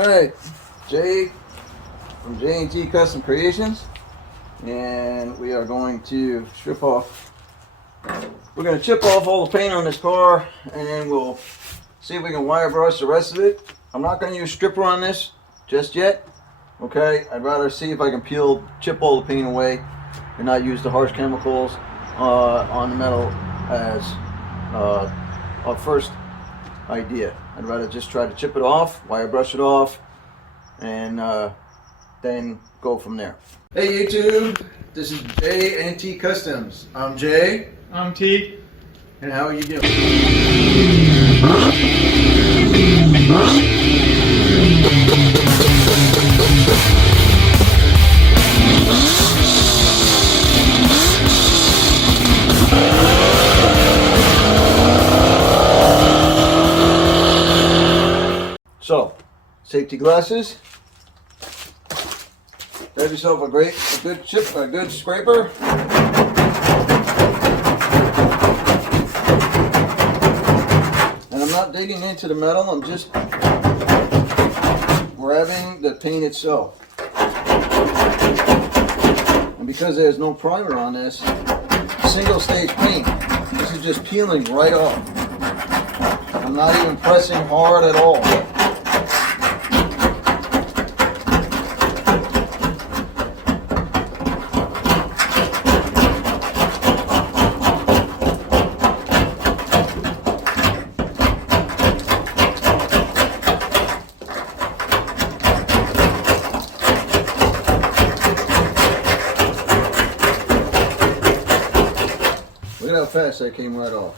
Alright, Jay from J&T Custom Creations, and we are going to strip off, we're going to chip off all the paint on this car, and then we'll see if we can wire brush the rest of it. I'm not going to use stripper on this just yet, okay? I'd rather see if I can chip all the paint away and not use the harsh chemicals on the metal as our first idea. I'd rather just try to chip it off, wire brush it off, and then go from there. Hey YouTube, this is J&T Customs. I'm Jay. I'm T. And how are you doing? So, safety glasses. Grab yourself a good scraper. And I'm not digging into the metal, I'm just grabbing the paint itself. And because there's no primer on this, single stage paint, this is just peeling right off. I'm not even pressing hard at all. Look at how fast that came right off.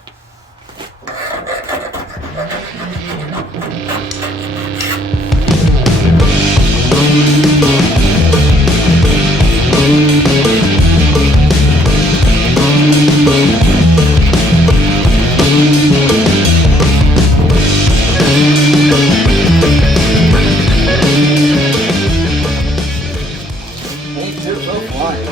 Paint tips are flying.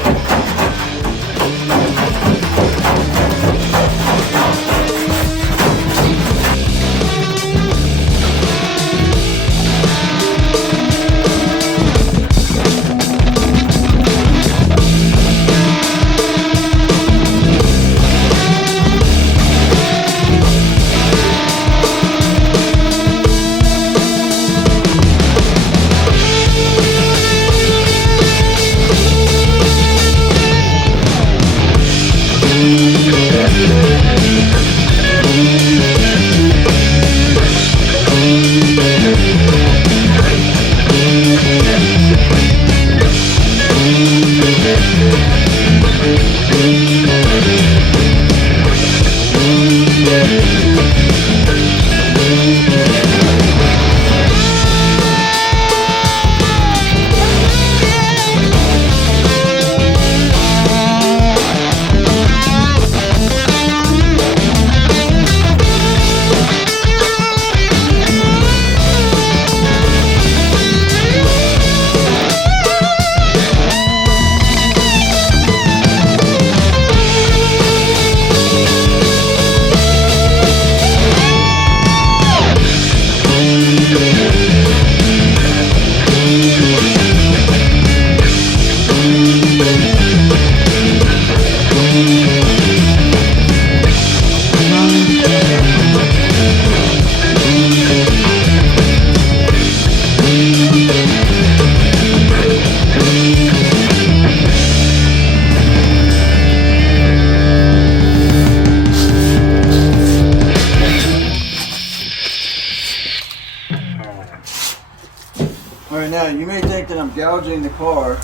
Alright, now you may think that I'm gouging the car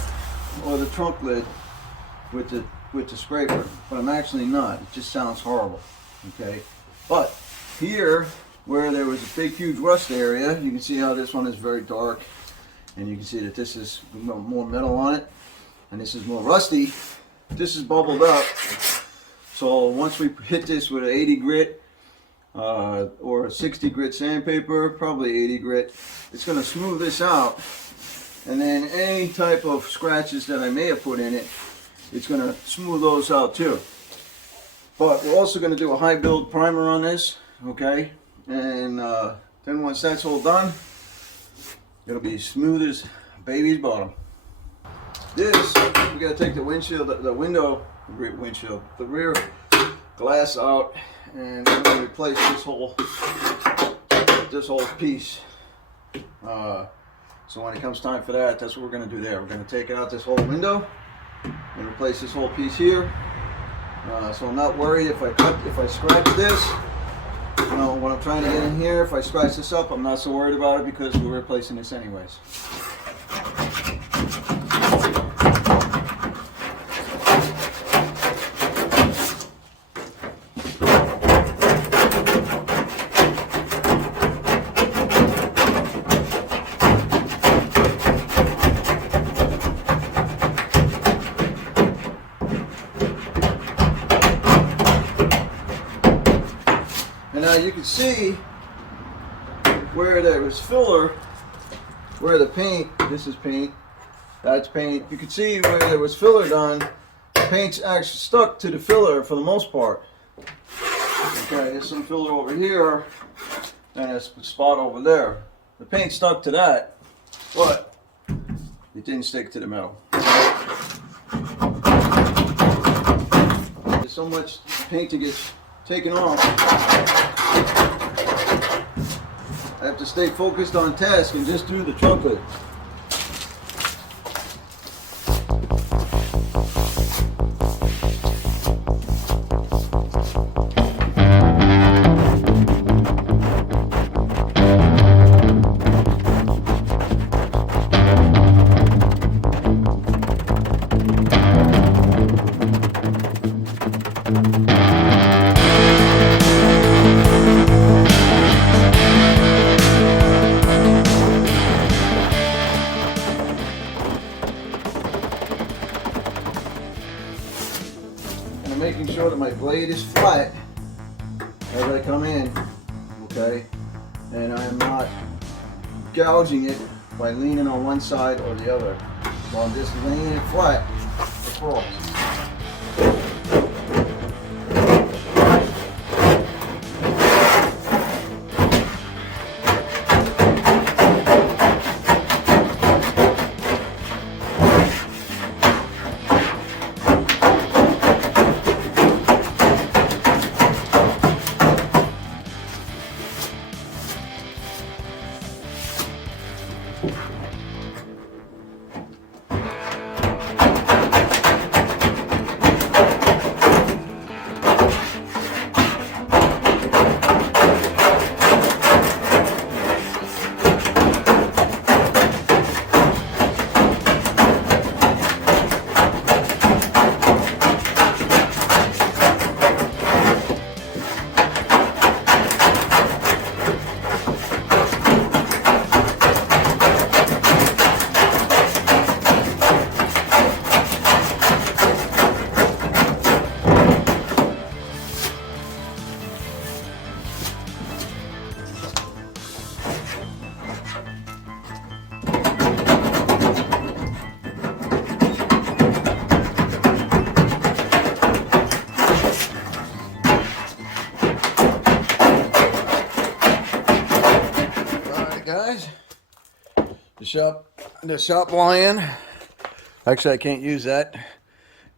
or the trunk lid with the scraper, but I'm actually not. It just sounds horrible. Okay? But here, where there was a big huge rust area, you can see how this one is very dark, and you can see that this is more metal on it, and this is more rusty. This is bubbled up. So once we hit this with an 80 grit or a 60 grit sandpaper, probably 80 grit, it's going to smooth this out, and then any type of scratches that I may have put in it, it's going to smooth those out too. But we're also going to do a high build primer on this, okay? And then once that's all done, It'll be smooth as baby's bottom. This, we gotta take the windshield, the rear glass out, and we're gonna replace this whole piece. So when it comes time for that, that's what we're gonna do there. We're gonna take out this whole window and replace this whole piece here. So I'm not worried if I scratch this. You know, when I'm trying to get in here, if I scratch this up, I'm not so worried about it because we're replacing this anyways. And now you can see where there was filler, where the paint, this is paint, that's paint. You can see where there was filler done, the paint's actually stuck to the filler for the most part. Okay, there's some filler over here, and there's a spot over there. The paint stuck to that, but it didn't stick to the metal. There's so much paint that gets taken off. I have to stay focused on task and just do the trunk lid. Making sure that my blade is flat as I come in, okay, and I am not gouging it by leaning on one side or the other. So I'm just laying it flat across. Guys, the shop lion. Actually, I can't use that.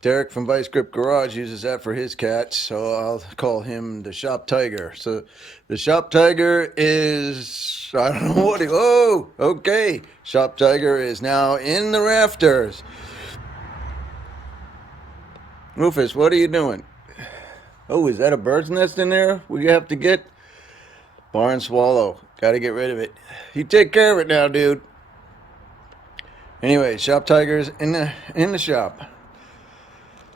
Derek from Vice Grip Garage uses that for his cats, so I'll call him the shop tiger. So the shop tiger is, I don't know what he, oh, okay. Shop tiger is now in the rafters. Rufus, what are you doing? Oh, is that a bird's nest in there? We have to get barn swallow. Got to get rid of it. You take care of it now, dude. Anyway, shop tiger's in the shop.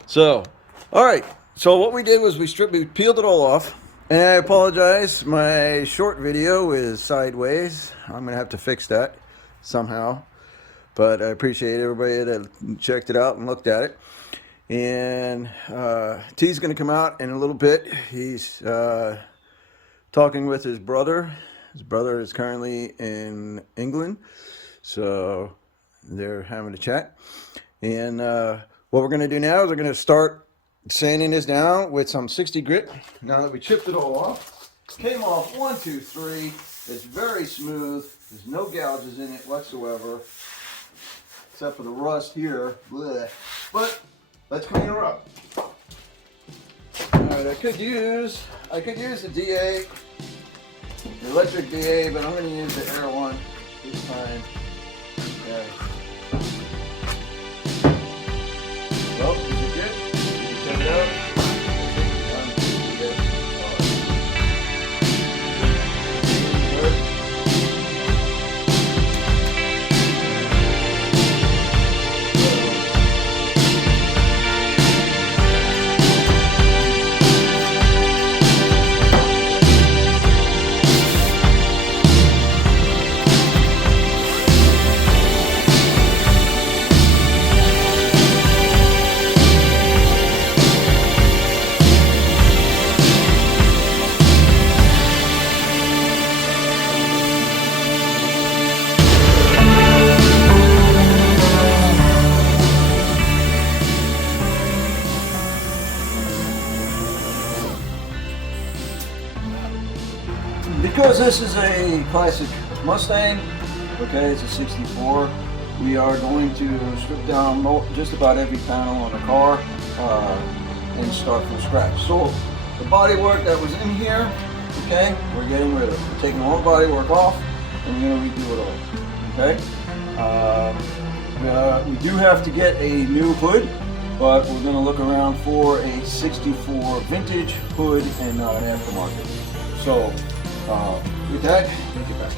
So, all right. So what we did was we peeled it all off. And I apologize. My short video is sideways. I'm gonna have to fix that somehow. But I appreciate everybody that checked it out and looked at it. And T's gonna come out in a little bit. He's talking with his brother. His brother is currently in England, so they're having a chat. And what we're going to do now is we're going to start sanding this down with some 60 grit. Now that we chipped it all off, came off 1, 2, 3. It's very smooth. There's no gouges in it whatsoever, except for the rust here. Blech. But let's clean her up. All right, I could use the DA, the electric DA, but I'm going to use the air one this time. Okay. Well, is it good? Did you check it out? Because this is a classic Mustang, okay, it's a 64, we are going to strip down just about every panel on the car and start from scratch. So the body work that was in here, okay, we're getting rid of it. We're taking all the body work off and we're going to redo it all, okay? We do have to get a new hood, but we're going to look around for a 64 vintage hood and not an aftermarket. So with that, take it back.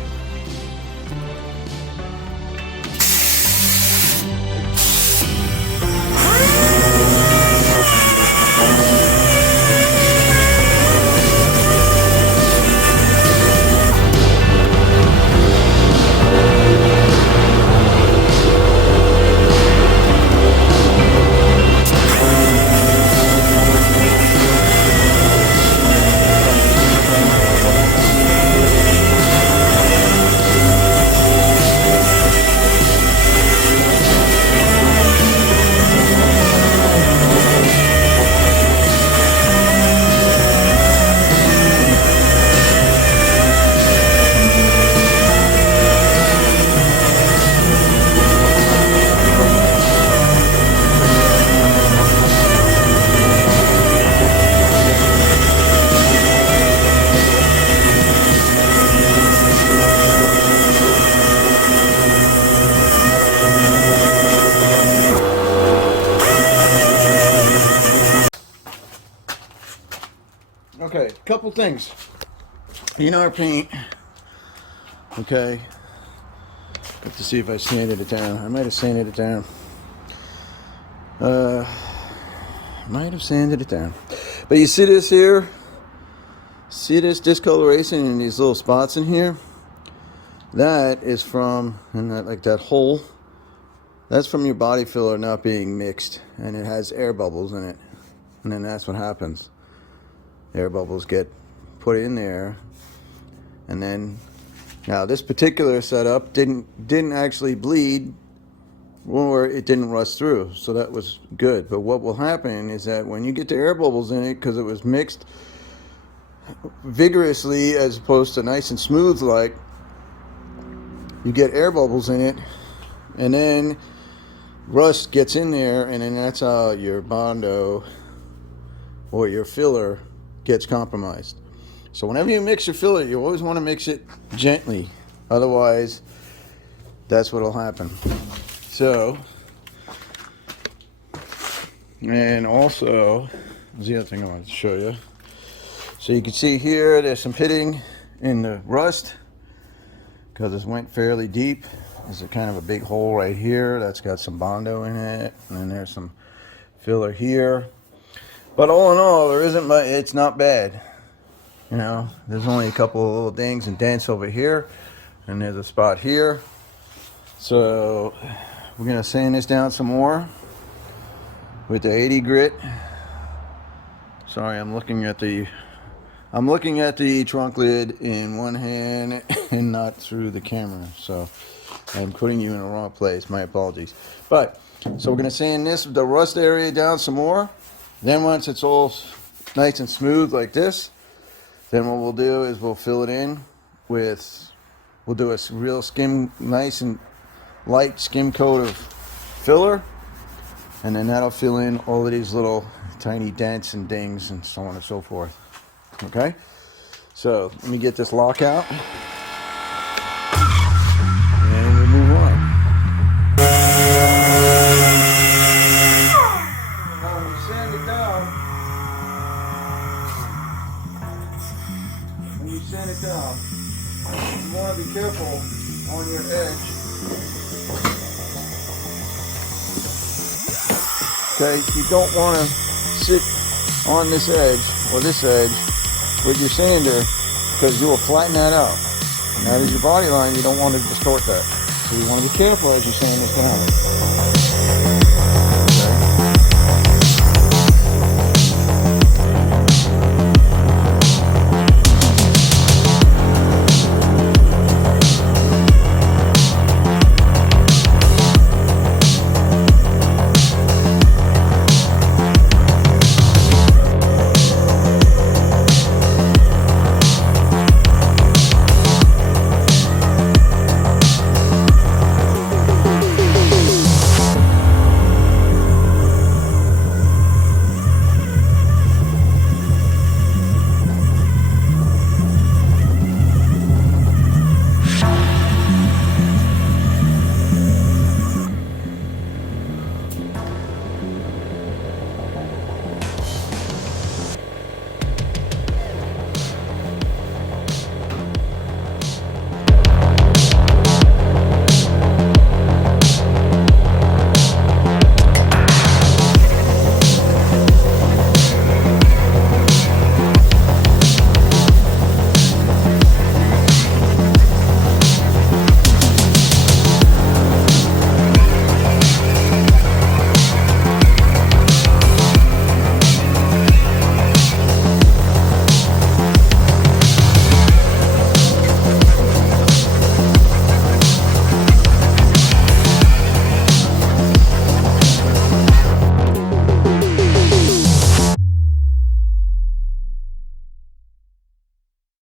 Okay, couple things. In our paint, okay, have to see if I sanded it down. I might have sanded it down. But you see this here? See this discoloration in these little spots in here? That is from, and that, like that hole, that's from your body filler not being mixed, and it has air bubbles in it. And then that's what happens. Air bubbles get put in there, and then now this particular setup didn't actually bleed, or it didn't rust through, so that was good. But what will happen is that when you get the air bubbles in it, because it was mixed vigorously as opposed to nice and smooth, like, you get air bubbles in it, and then rust gets in there, and then that's how your Bondo or your filler gets compromised. So whenever you mix your filler, you always want to mix it gently, otherwise that's what'll happen. So, and also the other thing I wanted to show you, so you can see here there's some pitting in the rust because it went fairly deep. There's a kind of a big hole right here that's got some Bondo in it, and then there's some filler here. But all in all, there isn't much. It's not bad. You know, there's only a couple of little dings and dents over here, and there's a spot here. So we're gonna sand this down some more with the 80 grit. Sorry, I'm looking at the trunk lid in one hand and not through the camera, so I'm putting you in the wrong place. My apologies. But so we're gonna sand the rust area down some more. Then once it's all nice and smooth like this, then what we'll do is we'll fill it in with we'll do a real skim, nice and light skim coat of filler, and then that'll fill in all of these little tiny dents and dings and so on and so forth. Okay, so let me get this lock out and we move on. Now when you sand it down, you want to be careful on your edge. Okay, you don't want to sit on this edge or this edge with your sander, because you will flatten that out. And that is your body line. You don't want to distort that. So you want to be careful as you sand this down.